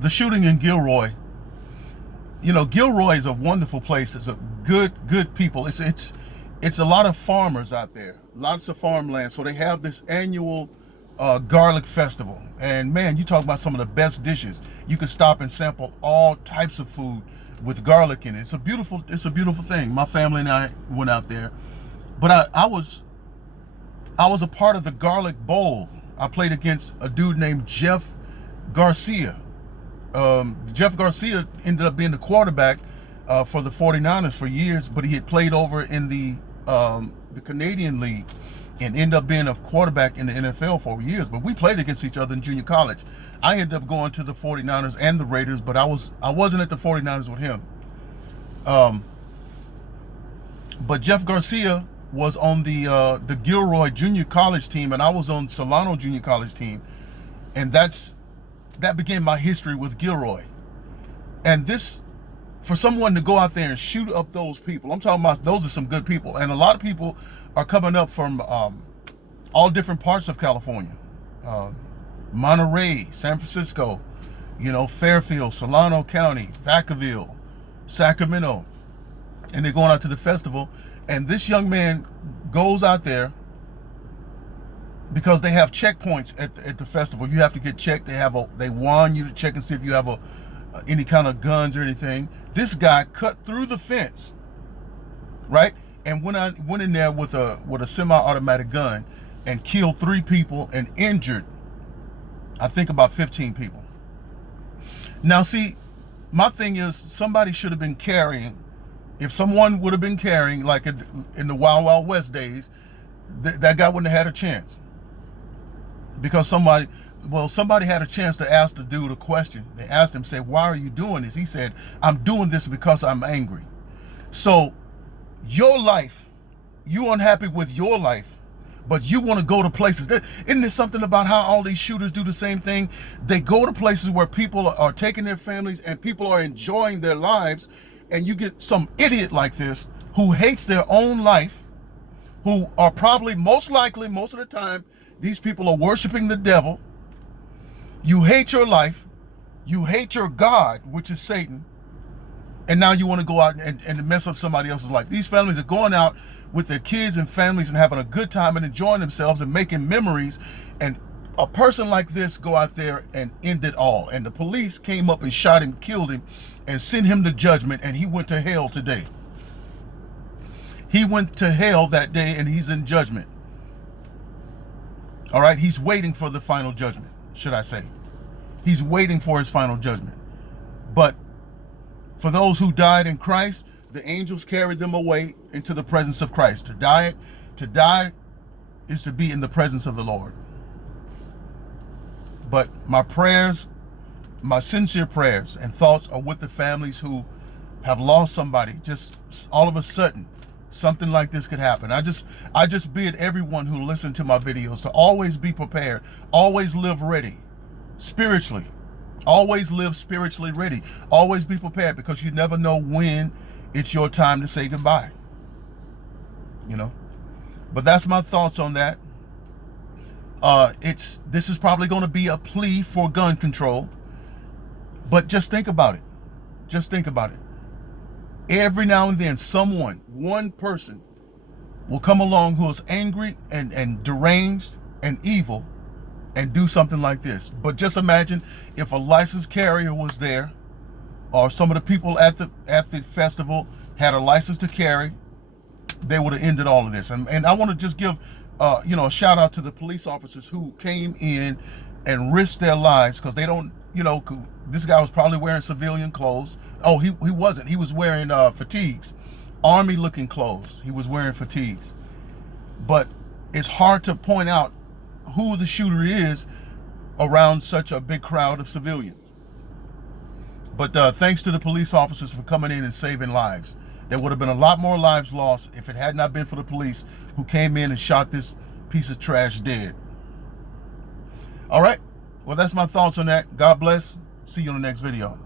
the shooting in Gilroy. You know, Gilroy is a wonderful place. It's a good people. It's a lot of farmers out there, lots of farmland. So they have this annual garlic festival. And man, you talk about some of the best dishes. You can stop and sample all types of food with garlic in it. It's a beautiful thing. My family and I went out there, but I was a part of the garlic bowl. I played against a dude named Jeff Garcia. Jeff Garcia ended up being the quarterback for the 49ers for years, but he had played over in the Canadian League and ended up being a quarterback in the NFL for years. But we played against each other in junior college. I ended up going to the 49ers and the Raiders, but I wasn't at the 49ers with him. But Jeff Garcia was on the Gilroy Junior College team, and I was on Solano Junior College team, and that began my history with Gilroy. And this, for someone to go out there and shoot up those people, I'm talking about those are some good people. And a lot of people are coming up from all different parts of California. Monterey, San Francisco, Fairfield, Solano County, Vacaville, Sacramento. And they're going out to the festival. And this young man goes out there because they have checkpoints at the festival. You have to get checked. They warn you to check and see if you have any kind of guns or anything. This guy cut through the fence, right, and went in there with a semi-automatic gun and killed 3 people and injured, I think, about 15 people. Now, see, my thing is, somebody should have been carrying. If someone would have been carrying, like in the Wild Wild West days, that guy wouldn't have had a chance. Because somebody had a chance to ask the dude a question. They asked him, say, why are you doing this? He said, I'm doing this because I'm angry. So your life, you unhappy with your life, but you want to go to places. Isn't there something about how all these shooters do the same thing? They go to places where people are taking their families and people are enjoying their lives, and you get some idiot like this who hates their own life, who are probably most likely, most of the time, these people are worshiping the devil. You hate your life. You hate your God, which is Satan. And now you want to go out and mess up somebody else's life. These families are going out with their kids and families and having a good time and enjoying themselves and making memories. And a person like this go out there and end it all. And the police came up and shot him, killed him, and sent him to judgment. And he went to hell today. He went to hell that day, and he's in judgment. All right, he's waiting for the final judgment, should I say. He's waiting for his final judgment. But for those who died in Christ, the angels carried them away into the presence of Christ. To die is to be in the presence of the Lord. But my prayers, my sincere prayers and thoughts are with the families who have lost somebody. Just all of a sudden, something like this could happen. I just bid everyone who listened to my videos to always be prepared, always live ready spiritually, always live spiritually ready, always be prepared, because you never know when it's your time to say goodbye. But that's my thoughts on that. This is probably going to be a plea for gun control, but just think about it. Just think about it. Every now and then, one person will come along who is angry and deranged and evil and do something like this. But just imagine if a licensed carrier was there, or some of the people at the festival had a license to carry, they would have ended all of this. And I want to just give a shout out to the police officers who came in and risked their lives, because they don't, this guy was probably wearing civilian clothes. Oh, he wasn't. He was wearing fatigues, army looking clothes. He was wearing fatigues. But it's hard to point out who the shooter is around such a big crowd of civilians. But thanks to the police officers for coming in and saving lives. There would have been a lot more lives lost if it had not been for the police who came in and shot this piece of trash dead. All right. Well, that's my thoughts on that. God bless. See you in the next video.